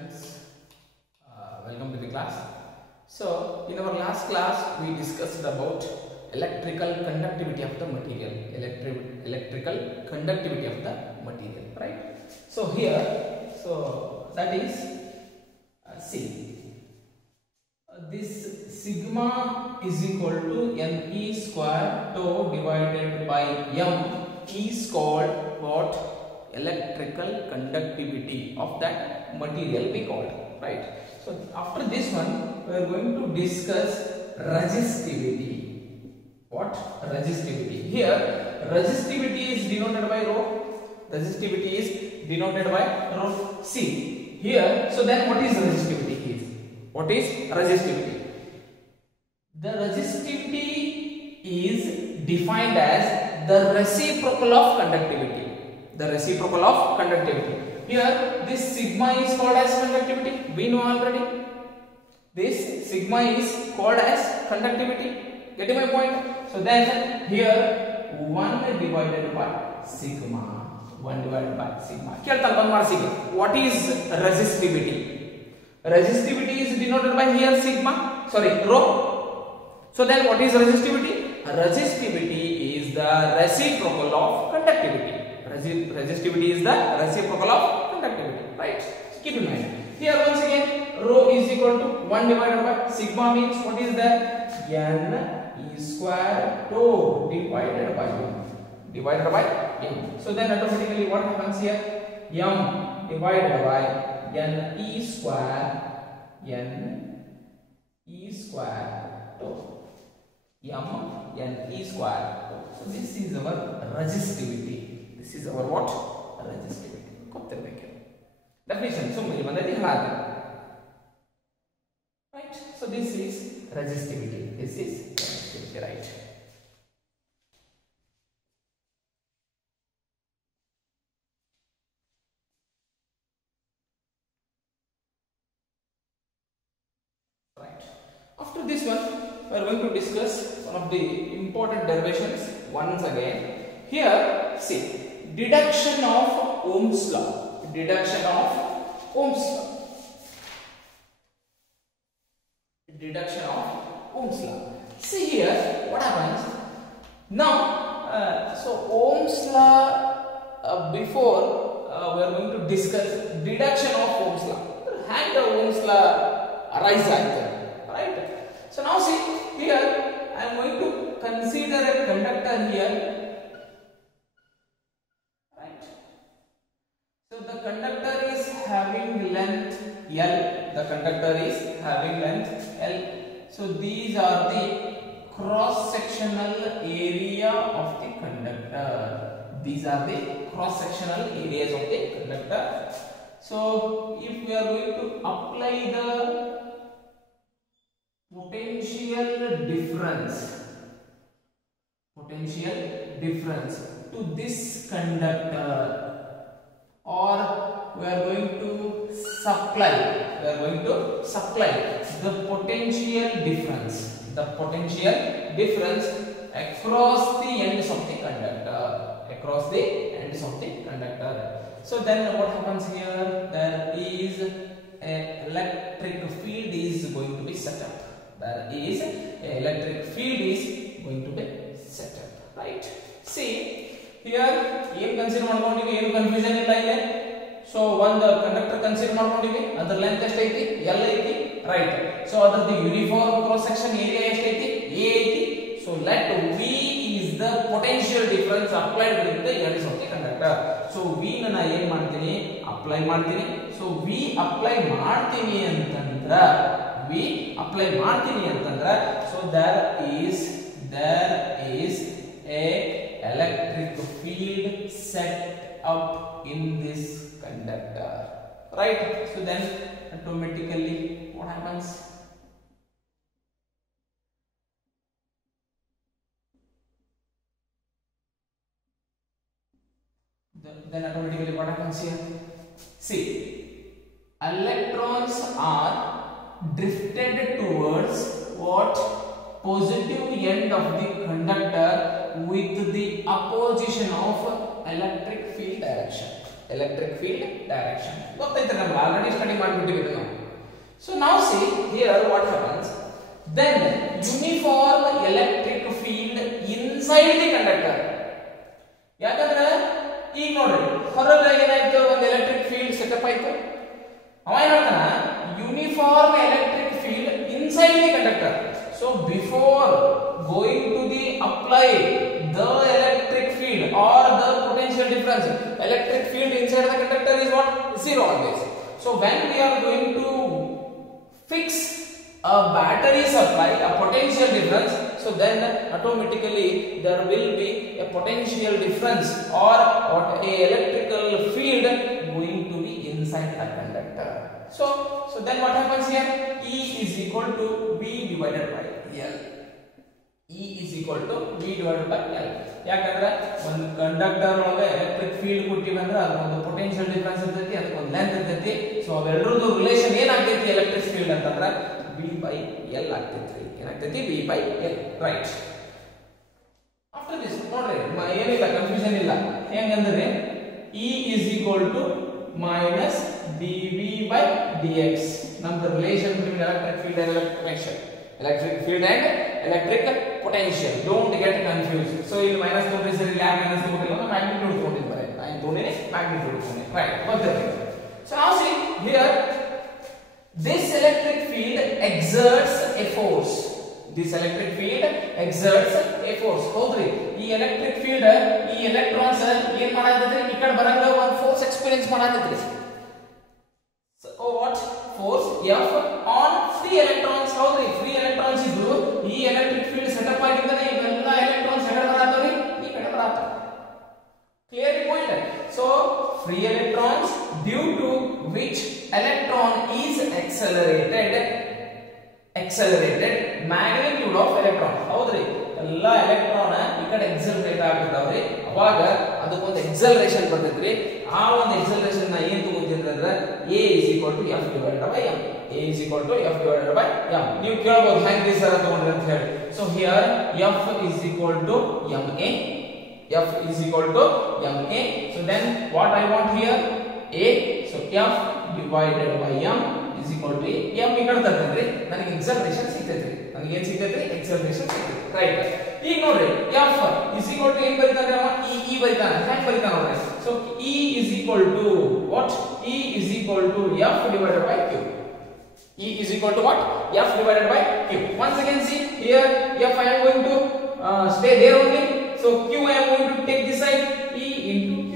Students, welcome to the class. So, in our last class, we discussed about electrical conductivity of the material. Electrical conductivity of the material, right? So here, that is C. This sigma is equal to me square tau divided by m is called what? Electrical conductivity of that material we called, right? So after this one we are going to discuss resistivity. What? Resistivity. Here resistivity is denoted by rho. Resistivity is denoted by rho C. Here, so then what is resistivity? What is resistivity? The resistivity is defined as the reciprocal of conductivity. The reciprocal of conductivity. Here, this sigma is called as conductivity. We know already. This sigma is called as conductivity. Getting my point? So then here 1 divided by sigma. 1 divided by sigma. What is resistivity? Resistivity is denoted by here sigma. Sorry, rho. So then what is resistivity? Resistivity is the reciprocal of conductivity. Resistivity is the reciprocal of conductivity, right? So keep in mind. Here once again, rho is equal to 1 divided by sigma means what is that? N E square tau divided by m. So then automatically what happens here? M divided by N E square tau. M N E square tau. So this is our resistivity. This is our what? Resistivity. Definition. So right. So this is resistivity. This is resistivity, right? Right. After this one, we are going to discuss one of the important derivations once again. Here, see. Deduction of Ohm's law. Deduction of Ohm's law. Deduction of Ohm's law. See here, what happens? Now, so Ohm's law, before we are going to discuss deduction of Ohm's law. Had the Ohm's law arise right? So now see here, I am going to consider a conductor here. The conductor is having length L. The conductor is having length L. So these are the cross-sectional area of the conductor. These are the cross-sectional areas of the conductor. So if we are going to apply the potential difference to this conductor, or we are going to supply the potential difference across the ends of the conductor. So then what happens here? There is an electric field is going to be set up. Right? See here, consider confusion in so one the conductor consider other length L right? So other the uniform cross section area A. So let V is the potential difference applied with the ends of the conductor. So V na apply martini. So V apply martini antandra. So there is a electric field set up in this conductor, right? So then automatically what happens? Then automatically what happens here? See, electrons are drifted towards what? Positive end of the conductor with the opposition of electric field direction. electric field direction. ಗೊತ್ತೈತೆ ನಮಗೆ already study ಮಾಡಿಬಿಟ್ಟಿದ್ದೀವಿ ನಾವು. So now see here what happens. Then uniform electric field inside the conductor. ಯಾಕಂದ್ರೆ ಈಗ ನೋಡ್ರಿ ಹೊರಗೆ ಏನಾಯ್ತು, ಒಂದು electric field setup ಆಯ್ತು. ಅವ ಏನ್ ಹೇಳ್ತಾನ, uniform electric field inside the conductor. So before going to the apply the electric field or the potential difference, electric field inside the conductor is what? Zero always. So when we are going to fix a battery supply, a potential difference, so then automatically there will be a potential difference or what a electrical field going to be inside the conductor. So then what happens here? E is equal to V divided by L. E is equal to V divided by L. ಯಾಕಂದ್ರೆ ಒಂದು conductor ಒಳಗೆ electric field ಕೊಟ್ಟಿವಿ ಅಂದ್ರೆ ಅದರ ಒಂದು potential difference ಇರ್ತೈತಿ, ಅದಕ್ಕೆ ಒಂದು ಲೆಂತ್ ಇರ್ತೈತಿ. ಸೊ ಅವೆರಡರದ್ದು ರಿಲೇಷನ್ ಏನಾಗ್ತೈತಿ ಎಲೆಕ್ಟ್ರಿಕ್ ಫೀಲ್ಡ್ ಅಂತಂದ್ರೆ V by L ಆಗ್ತೈತಿ. ಏನಾಗ್ತೈತಿ? V by L. Right. After this ನೋಡ್ರಿ ಏನಿಲ್ಲ, ಕನ್ಫ್ಯೂಷನ್ ಇಲ್ಲ. ಹೆಂಗಂದ್ರೆ E is equal to minus dV by dx. ನಮ್ದು relation between electric field and electric potential, electric field and electric potential. Don't get confused. So ಇಲ್ಲಿ minus ತಗೊಂಡ್ರೆ ಸರಿ, ಇಲ್ಲ minus ತಗೊಂಡಿಲ್ಲ, ನಾನು magnitude ತಗೊಂಡಿದ್ದೆ. ನಾನು ತಗೊಂಡಿನಿ magnitude ತಗೊಂಡಿನಿ. Right. ಗೊತ್ತಿದೆ. So now see here, this electric field exerts a force. This electric field exerts a force. ಹೌದ್ರಿ, ಈ electric field ಈ electrons ಏನ್ ಮಾಡಾಕತ್ತಿ, ಈ ಕಡೆ ಬರಂಗ ಒಂದು force experience ಮಾಡಾಕತ್ತಿ. So what? Force F on free electrons. ಹೌದ್ರಿ, free electrons ಇದ್ದು ಈ electric field setup ಆಗಿದ್ದರೆ ಇವೆಲ್ಲ electrons ಎಕಡೆ ಬರತಾವ್ರಿ, ಈ ಕಡೆ ಬರತಾವ. Clear point? So free electrons due to which electron is accelerated magnitude of electron. ಹೌದ್ರಿ, ಎಲ್ಲ ಎಲೆಕ್ಟ್ರಾನ್ ಈ ಕಡೆ ಎಕ್ಸಲರೇಟ್ ಆಗ್ತಾವ್ರಿ, ಅವಾಗ ಅದಕ್ಕೊಂದು ಎಕ್ಸಲರೇಷನ್ ಬರ್ತೈತ್ರಿ. ಆ ಒಂದು ಎಕ್ಸಲರೇಷನ್ ನ ಏನ್ ತಗೋತೀರಿ ಅಂದ್ರೆ A is equal to F divided by M. A is equal to F divided by M. ನೀವು ಕೇಳಬಹುದು ಹೆಂಗ್ರಿ ಸರ್ ತಗೊಂಡ್ರಿ ಅಂತ ಹೇಳಿ. So here F is equal to Ma. F is equal to Ma. So then what I want here? A. So F divided by M is equal to A. M ಈ ಕಡೆ ತರ್ತೀನಿ, ನನಗೆ ಎಕ್ಸಲರೇಷನ್ ಸಿಗ್ತೈತ್ರಿ. ನನಗೆ ಏನ್ ಸಿಗ್ತೈತ್ರಿ? ಎಕ್ಸಲರೇಷನ್ ಸಿಗ್ತೈತಿ. Right. ಈಗ ನೋಡ್ರಿ F is equal to ಏನ್ ಬರೀತಾನೆ ಅವ? E ಬರೀತಾನೆ. ಹೆಂಗ್ ಬರೀತಾನೆ ನೋಡ್ರಿ? So E is equal to what? E is equal to F divided by Q. E is equal to what? F divided by Q. Once again see here, F I am going to stay there only. So Q I am going to take this side. E into Q.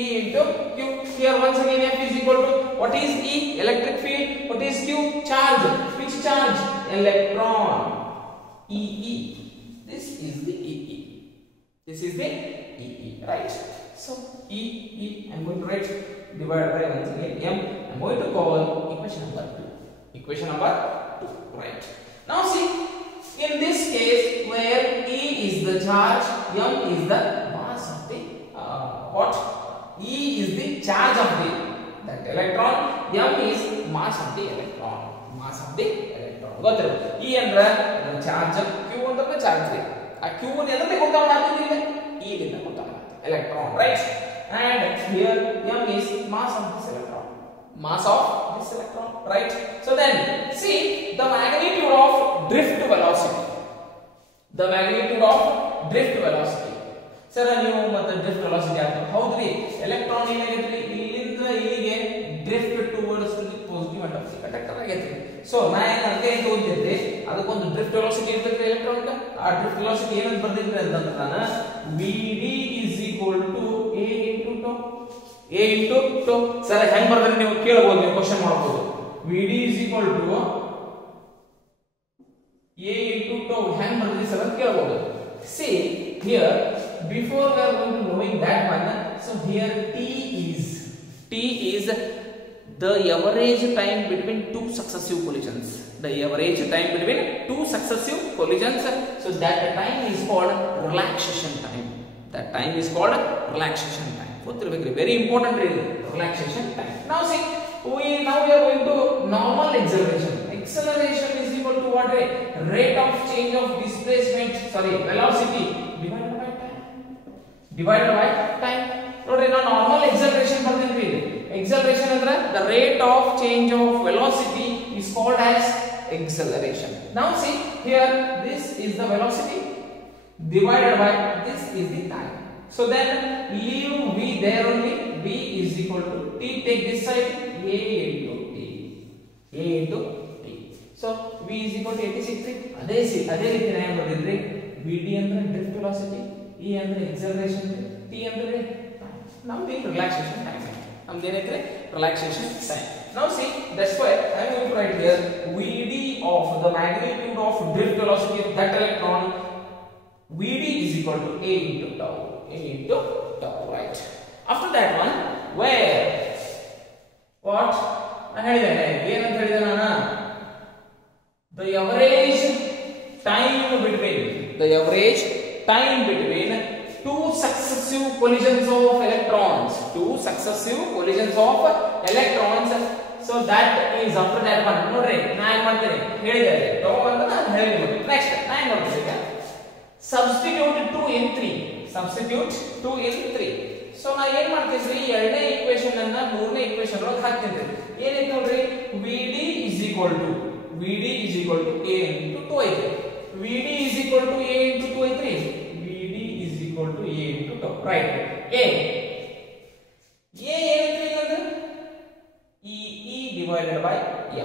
E into Q. Here once again F is equal to what is E? Electric field. What is Q? Charge. Which charge? Electron. E. This is the E. This is the E. Right? So E I am going to write divided by once again M. I am going to call equation number 2. Equation number 2. Right. Now see, in this case where E is the charge, M is the mass of the what? E is the charge of that electron, M is mass of the electron. Mass of the electron. ಗೊತ್ತಿರೋ E ಅಂದ್ರೆ charge, Q ಅಂದ್ರೆ charge ರೀ. ಆ Q ಅನ್ನು ಎದರಿಂದ ಗೊತ್ತಾಗ್ತದೆ? E ದಿಂದ ಗೊತ್ತಾಗ್ತದೆ, electron. Right. And here M is mass of this electron. Mass of this electron. Right. So then see the magnitude of drift velocity. The magnitude of drift velocity. Sir ನೀವು ಮತ್ತೆ drift velocity ಆಗ್ತದೆ. ಹೌದ್ರಿ, electron ಏನಾಗೈತ್ರಿ, ಇಲ್ಲಿಂದ ಇಲ್ಲಿಗೆ drift towards positive and conductor ಆಗೈತ್ರಿ. So ನಾ ಏನಂತೆ ತಗೊಂಡಿದ್ದೆ, ಅದಕ್ಕೊಂದು ಡ್ರಿಫ್ಟ್ ವೆಲಾಸಿಟಿ ಇರ್ತೈತ್ರಿ ಎಲೆಕ್ಟ್ರಾನ್. ಆ ಡ್ರಿಫ್ಟ್ ವೆಲಾಸಿಟಿ ಏನಂತ ಬರ್ದಿದ್ರಿ ಅಂತಂದ್ರೆ ನಾನು Vd is equal to A into tau. A into tau. Sir ಹೆಂಗ್ ಬರ್ದ್ರೆ ನೀವು ಕೇಳಬಹುದು, ನೀವು ಕ್ವೆಶ್ಚನ್ ಮಾಡಬಹುದು. Vd is equal to A into tau ಹೆಂಗ್ ಬರ್ದ್ರಿ ಸರ್ ಅಂತ ಕೇಳಬಹುದು. See here, before we are going to knowing that one, so here T is the average time between two successive collisions. The average time between two successive collisions. So that time is called relaxation time. That time is called relaxation time. Very important relaxation time. Now see, we are going to normal acceleration. Acceleration is equal to what? Rate of change of displacement, velocity divided by time. ನೋಡ್ರಿ, ನಾವು normal acceleration acceleration ಅಂದ್ರೆ the rate of change of velocity is called as acceleration. Now see here, this is the velocity divided by this is the time. So then leave v there only. V is equal to t, take this side, a into t, a into t. So v is equal to 86. ಅದೇ ರೀತಿ ನಾನು ಬರೆದಿದ್ರಿ vd ಅಂದ್ರೆ drift velocity, e ಅಂದ್ರೆ acceleration, t ಅಂದ್ರೆ ನಮ್ದು relaxation time. ನಮ್ದು ಏನೈತ್ರಿ relaxation time. Now see, that's why I am going to write here vd of the magnitude of drift velocity of that electron, vd is equal to a into tau, right? After that one, where what ನಾನು ಹೇಳಿದ್ದೇನೆ ಏನಂತ ಹೇಳಿದೆ ನಾನು, the average time between two successive collisions of electrons, so that is after that one. ನೋಡ್ರಿ ನಾನು ಮಾಡ್ತೇನೆ ಹೇಳಿದೆ tau ಅಂತ ನಾನು ಹೇಳಿದೆ. ನೆಕ್ಸ್ಟ್ ನಾನು ನೋಡ್ತೀನಿ substitute 2 in 3. ಸೊ ನಾ ಏನ್ ಮಾಡ್ತೀನಿ, ಎರಡನೇ ಈಕ್ವೇಷನ್ ಅನ್ನ ಮೂರನೇ ಈಕ್ವೇಷನ್ ಒಳಗೆ ಹಾಕ್ತೀನಿ. ಏನೈತೆ ನೋಡ್ರಿ, vd is equal to a into 2i3. vd is equal to a into 2i3. vd is equal to a into tau, right? a ಏನೈತ್ರಿ ಅದು, e divided by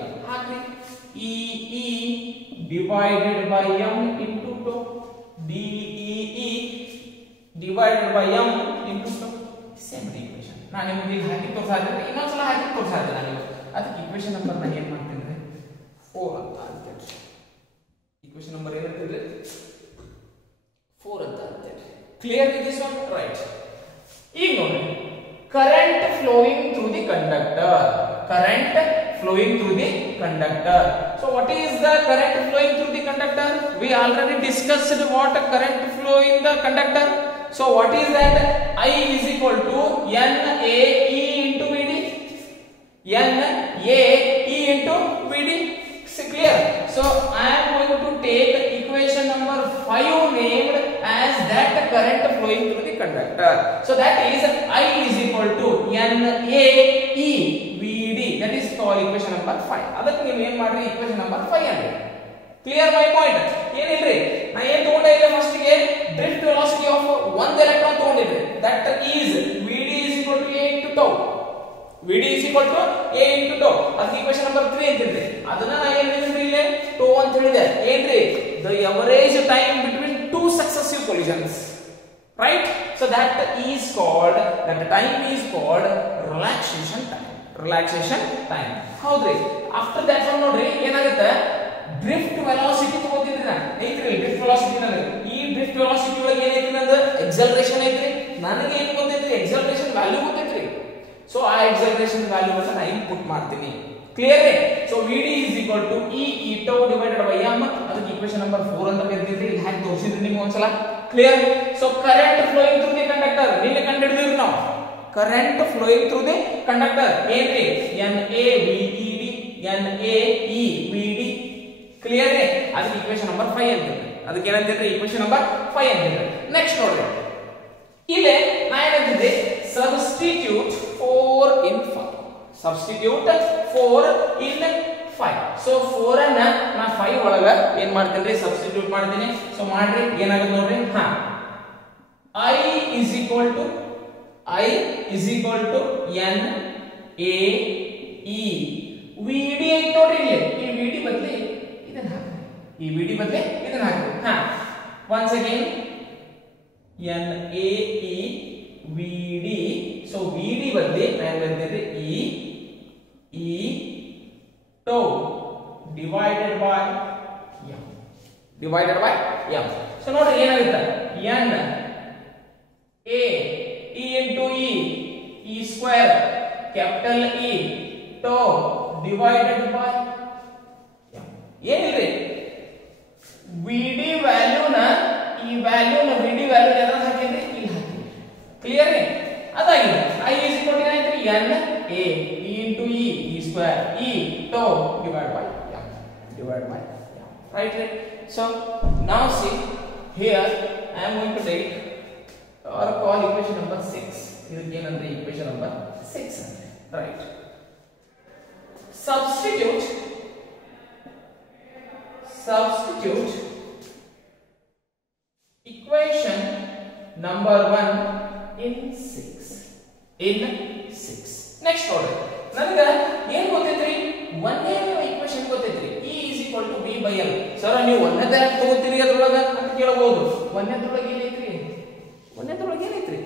m ಹಾಕ್ರಿ. e divided by m into tau, d divided by m into tau. Same equation ನಾನು ನಿಮಗೆ ಇಲ್ಲಿ ಹಾಕಿ ತೋರಿಸಿದ್ರೆ ಇನ್ನೊಂದ್ಸಲ ಹಾಕಿ ತೋರಿಸಿದ್ರೆ ನಾನು ಅದಕ್ಕೆ ಈಕ್ವೇಷನ್ ನಂಬರ್ ನಾನು ಏನು ಮಾಡ್ತೀನಿ 4 ಅಂತ ಅಂತೇಳಿ. ಈಕ್ವೇಷನ್ ನಂಬರ್ ಏನಂತಿದ್ರೆ 4 ಅಂತ ಅಂತೇಳಿ. ಕ್ಲಿಯರ್ ಇದೆ ದಿಸ್ ಒನ್, ರೈಟ್? ಈಗ ನೋಡಿ, current flowing through the conductor. So what is the current flowing through the conductor? We already discussed what current flow in the conductor. So what is that? I is equal to NAE into VD. NAE into VD. Is clear? So I am going to take equation number 5 named as that current flowing through the conductor. So that is I is equal to NAE VD. That is called equation number 5. ಅದಕ್ಕೆ ನೀವು ಏನು ಮಾಡ್ರಿ, equation number 5 ಅಂದ್ರೆ clear my point. ಏನಿಲ್ರಿ, ನಾ ಏನು ತಗೊಂಡೆ ಇಲ್ಲ, ಫಸ್ಟ್ ಗೆ ಡ್ರಿಫ್ಟ್ ವೆಲಾಸಿಟಿ ಆಫ್ ಒಂದು ಎಲೆಕ್ಟ್ರಾನ್ ತಗೊಂಡಿದ್ರಿ, that is vd is equal to a into tau. vd is equal to a into tau. ಅದಕ್ಕೆ ಈಕ್ವೇಷನ್ ನಂಬರ್ 3 ಅಂತಿದ್ರಿ. ಅದನ್ನ ನಾ ಏನು ಹೇಳಿದ್ರಿ, ಇಲ್ಲಿ tau ಅಂತ ಹೇಳಿದೆ. ಏನ್ರಿ, the average time between two successive collisions, right? So that time is called relaxation time. ಹೌದ್ರಿ. ಆಫ್ಟರ್ ದಟ್ ಒನ್ ನೋಡ್ರಿ ಏನಾಗುತ್ತೆ, ಡ್ರಿಫ್ಟ್ ವೆಲಾಸಿಟಿ ತಗೋತಿದ್ರಿ ನಾನು ಐತ್ರಿ. ಡ್ರಿಫ್ಟ್ ವೆಲಾಸಿಟಿ ನನಗೆ ಈ ಡ್ರಿಫ್ಟ್ ವೆಲಾಸಿಟಿ ಒಳಗೆ ಏನೈತಿ, ನಂದು ಎಕ್ಸಲರೇಷನ್ ಐತ್ರಿ. ನನಗೆ ಏನು ಗೊತ್ತೈತ್ರಿ, ಎಕ್ಸಲರೇಷನ್ ವ್ಯಾಲ್ಯೂ ಗೊತ್ತೈತ್ರಿ. ಸೊ ಆ ಎಕ್ಸಲರೇಷನ್ ವ್ಯಾಲ್ಯೂ ಅನ್ನ ನಾನು ಇನ್ಪುಟ್ ಮಾಡ್ತೀನಿ. Clear? So vd is equal to e tau divided by m. ಅದಕ್ಕೆ ಈಕ್ವೇಷನ್ ನಂಬರ್ 4 ಅಂತ ಬರೆದಿದ್ರಿ. ಇಲ್ಲಿ ಹಾಕಿ ತೋರಿಸಿದ್ರಿ ನಿಮಗೆ ಒಂದ್ಸಲ. Clear? So current flowing through the conductor ನಿನ್ನೆ ಕಂಡುಹಿಡಿದಿರಿ ನಾವು. Current flowing through the conductor ಏನ್ರಿ, NAVED. ಕ್ಲಿಯರ್? ಅದಕ್ಕೆ ಈಕ್ವೇಷನ್ ನಂಬರ್ 5 ಅಂತಿದ್ರಿ. ಅದಕ್ಕೆ ಏನಂತಿದ್ರಿ, ಈಕ್ವೇಷನ್ ನಂಬರ್ 5 ಅಂತಿದ್ರಿ. ನೆಕ್ಸ್ಟ್ ನೋಡ್ರಿ, ಇಲ್ಲಿ ನಾ ಏನಂತಿದ್ದೆ, ಸಬ್ಸ್ಟಿಟ್ಯೂಟ್ 4 in 5. ಸೊ 4 ಅನ್ನ ನಾ 5 ಒಳಗ ಏನ್ ಮಾಡ್ತೀನಿ, ಸಬ್ಸ್ಟಿಟ್ಯೂಟ್ ಮಾಡ್ತೀನಿ. ಸೊ ಮಾಡ್ರಿ, ಏನಾಗುತ್ತೆ ನೋಡ್ರಿ. I is equal to NAE. VD ಐತ್ ನೋಡ್ರಿ, ಇಲ್ಲಿ ಈ VD ಬದಲಿ ಇದನ್ನ ಹಾಕ್ರಿ. once again NAE VD. so VD ಬದಲಿ ನಾನು ಬರೆದಿದ್ದೆ E tau divided by m. so ನೋಡ್ರಿ ಏನಾಗುತ್ತೆ, NAE into E square capital E tau divided by m. ಏನಿಲ್ರಿ, VD ವ್ಯಾಲ್ಯೂನ ಈ ವ್ಯಾಲ್ಯೂನ VD ವ್ಯಾಲ್ಯೂ ಯಾರು ಹಾಕಿದ್ರಿ, ಇಲ್ಲಿ ಹಾಕಿ. Clear? ಅದಾಗಿದೆ. I is equal to ಏನಾಯ್ತು, NAE into E square E tau divided by m. Right? So now see here I am going to take or call equation number 6. ಇದಕ್ಕೆ ಏನಂದ್ರೆ equation number 6 ಅಂದ್ರೆ right. Substitute equation number 1 in 6. Next order. ನನಗ ಏನು ಗೊತ್ತೈತ್ರಿ? ಒಂದೇ equation ಗೊತ್ತೈತ್ರಿ. E is equal to b by l. Sir ನೀವು ಒಂದನೇ ಯಾಕೆ ತಗೋತೀರಿ ಅದರೊಳಗ ಅಂತ ಕೇಳಬಹುದು. ಒಂದನೇದ್ರೊಳಗೆ ಏನೈತ್ರಿ? ಒಂದನೇದ್ರೊಳಗೆ ಏನೈತ್ರಿ?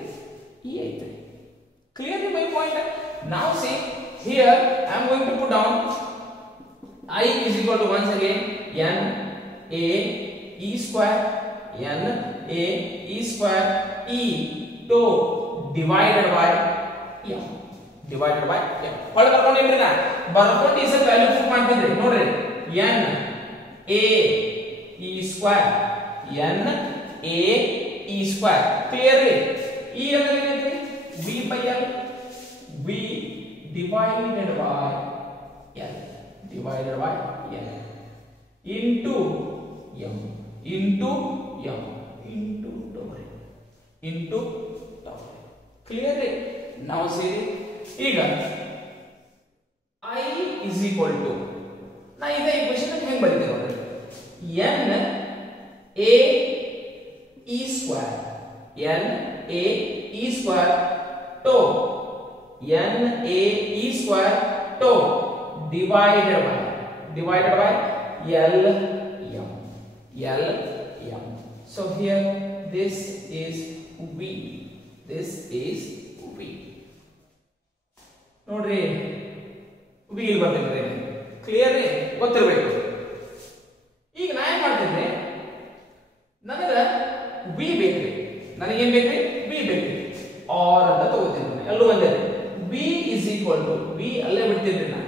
E ಐತ್ರಿ. Clearly my point. Now see here I am going to put down I is equal to once again n a e square n a e square e to divided by m. ಹೊಳೆ ಬರ್ಕೊಂಡಿದ್ರಿ ನಾ ಬರ್ಕೊಂಡು ಈ ಸಲ value ಪುಟ್ ಮಾಡ್ತಿದ್ರಿ ನೋಡ್ರಿ n a e square n a e square clearly e ಅಂದ್ರೆ ಏನೈತಿ v by l v divided by l into m into clearly now see ಈಗ I is equal to ನಾ ಇದೇ ಈಕ್ವೇಶನ್ ಹೆಂಗ್ ಬರೀತೀವಿ ನೋಡ್ರಿ n a e square to n a e square to divided by l m. So here this is v. ನೋಡ್ರಿ v ಇಲ್ಲಿ ಬರ್ತೈತೆ clearly ಗೊತ್ತಿರಬೇಕು. ಈಗ ನಾ ಏನ್ ಮಾಡ್ತಿದ್ದೆ ನನಗ v ಬೇಕ್ರಿ ನನಗೇನ್ ಬೇಕ್ರಿ v ಬೇಕ್ರಿ ಆರ್ ಅಂತ ತಗೋತೀನಿ ಎಲ್ಲೂ ಒಂದೇ v is equal to v ಅಲ್ಲೇ ಬಿಡ್ತಿದ್ರಿ ನಾ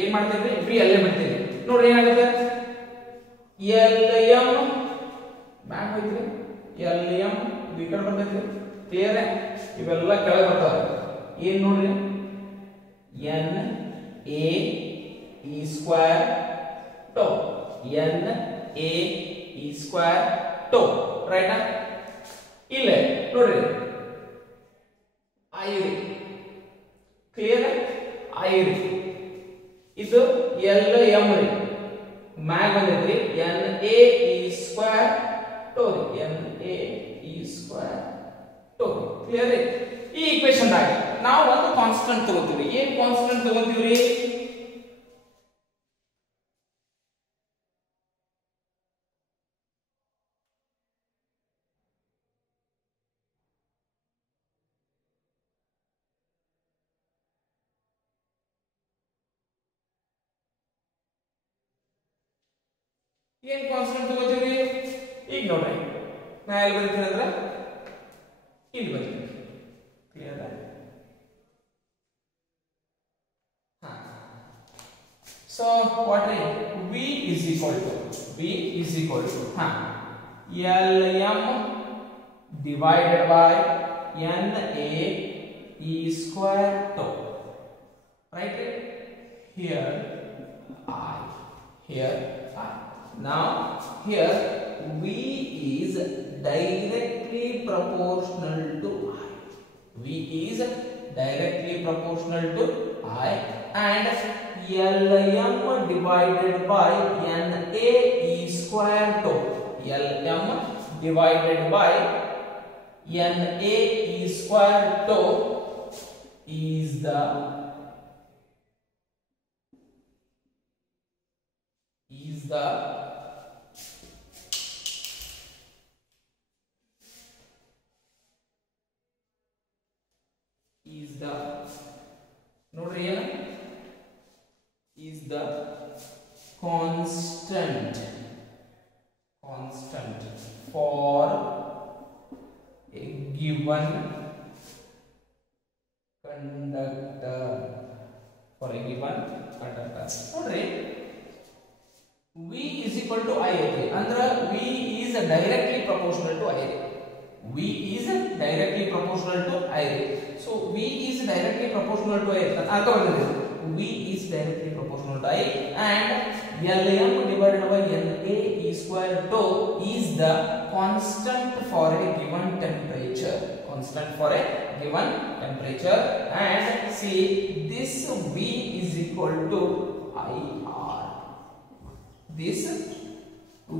ಏನ್ ಮಾಡ್ತಿದ್ರಿ v ಅಲ್ಲೇ ಬಿಡ್ತಿದ್ರಿ ನೋಡ್ರಿ ಏನಾಗುತ್ತೆ l m ಮ್ಯಾಕ್ ಹೋಯ್ತ್ರಿ l m v ಕಡೆ ಬರ್ತೈತ್ರಿ ಕ್ಲಿಯರ್ ಇವೆಲ್ಲ ಕೆಳಗೆ ಬರ್ತಾವೆ ಏನ್ ನೋಡ್ರಿ n a e square to n a e square to right ಇಲ್ಲ ನೋಡ್ರಿ i ಕ್ಲಿಯರ್ i ಇದು l m ರೀ ಮ್ಯಾಗ್ ಬಂದೈತ್ರಿ n a e square to n a e square to clear ಈ ಈಕ್ವೇಶನ್ ದಾಗ ನಾವು ಒಂದು ಕಾನ್ಸ್ಟೆಂಟ್ ತಗೋತೀವಿ ಏನ್ ಕಾನ್ಸ್ಟೆಂಟ್ ತಗೋತೀವಿ ಏನ್ ಕಾನ್ಸ್ಟೆಂಟ್ ತಗೋತೀವಿ ಈಗ ನೋಡ್ರಿ ನಾ ಎಲ್ಲಿ ಬರೀತೀನಿ ಅಂದ್ರೆ ಇಲ್ಲಿ ಬರೀತೀನಿ clear so what is v is equal to Lm divided by Na e square to right here I now here v is directly proportional to I and Lm divided by Na e square to Lm divided by Na e square to is the ನೋಡ್ರಿ ಏನು is the constant for a given conductor ನೋಡ್ರಿ v is equal to I ಅಂದ್ರೆ v is directly proportional to I so v is directly proportional to I ಅರ್ಥ ಬಂದಿದೆ v is directly proportional to I and Lm divided by Na e square to is the constant for a given temperature constant for a given temperature, and see this V is equal to IR. This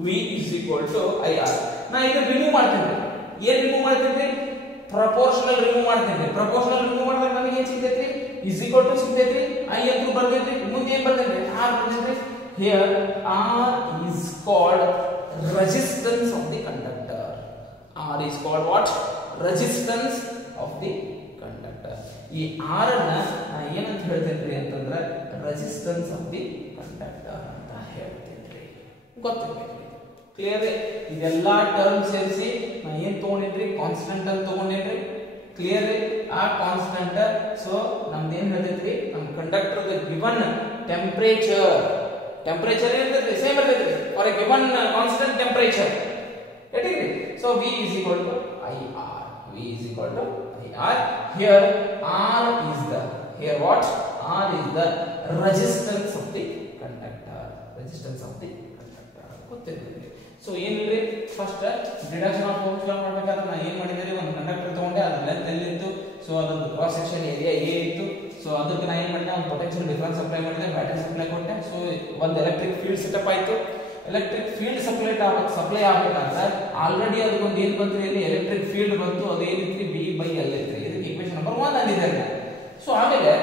V is equal to IR. ನಾ ಇದು remove ಮಾಡ್ತೀನಿ. ಏನು remove ಮಾಡ್ತೀನಿ? Proportional remove ಮಾಡ್ತೀನಿ. Proportional remove ಮಾಡಿದಾಗ ನಮಗೆ ಏನು ಸಿಗ್ತೈತಿ? is equal to ಸಿಗ್ತೈತಿ. I ಅಂತ ಬರ್ದೈತಿ. ಮುಂದೆ ಏನು ಬರ್ದೈತಿ? R ಬರ್ದೈತಿ. Here R is called resistance of the conductor. R is called what? Resistance of the conductor. ಈ R ಅನ್ನ ನಾ ಏನಂತ ಹೇಳ್ತೇನ್ರಿ ಅಂತಂದ್ರೆ resistance of the conductor ಅಂತ ಹೇಳ್ತೇನ್ರಿ. ಗೊತ್ತಿರಬೇಕು. ಕ್ಲಿಯರ್? ಇದೆಲ್ಲ ಟರ್ಮ್ ಸೇರಿಸಿ ನಾ ಏನು ತಗೊಂಡಿದ್ರಿ? ಕಾನ್ಸ್ಟೆಂಟ್ ಅಂತ ತಗೊಂಡಿದ್ರಿ. ಕ್ಲಿಯರ್? ಆ ಕಾನ್ಸ್ಟೆಂಟ್ ಸೊ ನಮ್ದು ಏನು ಹೇಳ್ತೈತ್ರಿ? ನಮ್ಮ ಕಂಡಕ್ಟರ್ ದ ಗಿವನ್ ಟೆಂಪರೇಚರ್ ಇರ್ತೈತಿ, ಸೇಮ್ ಇರ್ತೈತಿ for A given constant temperature. Getting? So V is equal to IR. V is equal to IR. Here R is the, here what? R is the resistance of the conductor. Resistance of the conductor. ಗೊತ್ತಿರ್ತೈತಿ. So ಏನಿಲ್ರಿ, first deduction of force ಮಾಡಬೇಕಾದ್ರೆ ನಾ ಏನು ಮಾಡಿದ್ರಿ? ಒಂದು conductor ತಗೊಂಡೆ, ಅದ್ರ length ಎಲ್ಲಿತ್ತು? ಸೊ ಅದ್ರದ್ದು ಕ್ರಾಸ್ ಸೆಕ್ಷನ್ ಏರಿಯಾ ಎ ಇತ್ತು. ಸೊ ಅದಕ್ಕೆ ನಾ ಏನು ಮಾಡಿದೆ? ಒಂದು ಪೊಟೆನ್ಷಿಯಲ್ ಡಿಫರೆನ್ಸ್ ಅಪ್ಲೈ ಮಾಡಿದೆ, ಬ್ಯಾಟರಿ ಸಪ್ಲೈ ಕೊಟ್ಟೆ. ಸೊ ಒಂದು ಎಲೆಕ್ಟ್ರಿಕ್ ಫೀಲ್ಡ್ ಸೆಟಪ್ ಆಯಿತು. ಎಲೆಕ್ಟ್ರಿಕ್ ಫೀಲ್ಡ್ ಸಪ್ಲೈ ಆಗಬೇಕಂದ್ರೆ ಆಲ್ರೆಡಿ ಅದಕ್ಕೊಂದು ಏನು ಬಂತು? ಇಲ್ಲಿ ಎಲೆಕ್ಟ್ರಿಕ್ ಫೀಲ್ಡ್ ಬಂತು. ಅದು ಏನಿತ್ತು? B/L ಇತ್ತು. ಇದಕ್ಕೆ ಈಕ್ವೇಷನ್ ನಂಬರ್ 1 ಅಂದಿದ್ದಾರೆ. ಸೊ ಆಮೇಲೆ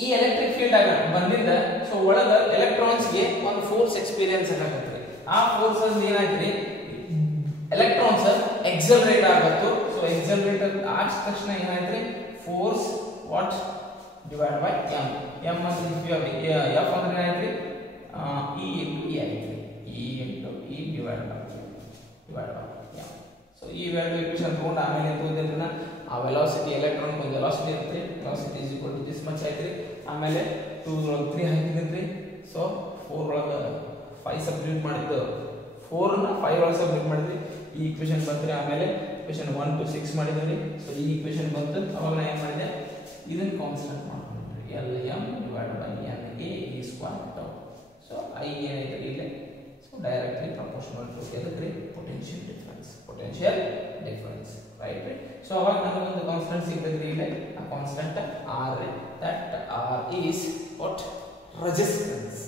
ಈ ಎಲೆಕ್ಟ್ರಿಕ್ ಫೀಲ್ಡ್ ಆಗ ಬಂದಿದ್ದ ಸೊ ಒಳಗ ಎಲೆಕ್ಟ್ರಾನ್ಸ್ಗೆ ಒಂದು ಫೋರ್ಸ್ ಎಕ್ಸ್ಪೀರಿಯನ್ಸ್ ಆಗತ್ತೆ. ಆ ಫೋರ್ಸ್ ಅಲ್ಲಿ ಏನಾಯ್ತ್ರಿ? ಎಲೆಕ್ಟ್ರಾನ್ಸ್ ಎಕ್ಸಲರೇಟ್ ಆಗತ್ತು. ಸೊ ಎಕ್ಸಲರೇಟ್ ಆದ ತಕ್ಷಣ ಏನಾಯ್ತ್ರಿ? Force what divide by m. m ಅಂದ್ರೆ f ಅಂದ್ರೆ ಏನಾಯ್ತ್ರಿ? E into E ಆಯ್ತ್ರಿ. E into E divide by m. So ಈ ವ್ಯಾಲ್ಯೂ ಇಕ್ವೇಷನ್ ತಗೊಂಡು ಆಮೇಲೆ ಏನು ತಗೊಂಡಿದ್ರಿ? ಆ ವೆಲಾಸಿಟಿ, ಎಲೆಕ್ಟ್ರಾನ್ ಒಂದು ವೆಲಾಸಿಟಿ ಇರುತ್ತೆ. Velocity is equal to this much ಆಯ್ತ್ರಿ. ಆಮೇಲೆ 2 ಒಳಗೆ 3 ಹಾಕಿದ್ರಿ. ಸೊ 4 ಒಳಗೆ 5 ಸಬ್ಸ್ಟಿಟ್ಯೂಟ್ ಮಾಡಿದ್ದು, 4 ನ 5 ಒಳಗೆ ಸಬ್ಸ್ಟಿಟ್ಯೂಟ್ ಮಾಡಿದ್ರಿ. ಈ ಈಕ್ವೇಷನ್ ಬಂತ್ರಿ. ಆಮೇಲೆ ಈಕ್ವೇಷನ್ 1 to 6 ಮಾಡಿದ್ರಿ. ಸೊ ಈ ಈಕ್ವೇಷನ್ ಬಂತು. ಅವಾಗ ನಾ ಏನು ಮಾಡಿದೆ? ಇದನ್ನ ಕಾನ್ಸ್ಟೆಂಟ್ ಮಾಡ್ಕೊಂಡ್ರಿ. Lm divide by Na e square tau. So I ಏನೈತೆ ಇಲ್ಲಿ? ಸೊ ಡೈರೆಕ್ಟ್ಲಿ ಪ್ರಪೋರ್ಷನಲ್ ಟು ಎದಕ್ರಿ? Potential difference. ರೈಟ್? ಸೊ ಅವಾಗ ನಮಗೊಂದು ಕಾನ್ಸ್ಟೆಂಟ್ ಸಿಗ್ತದ್ರಿ ಇಲ್ಲಿ. ಆ constant R. That R is what? Resistance.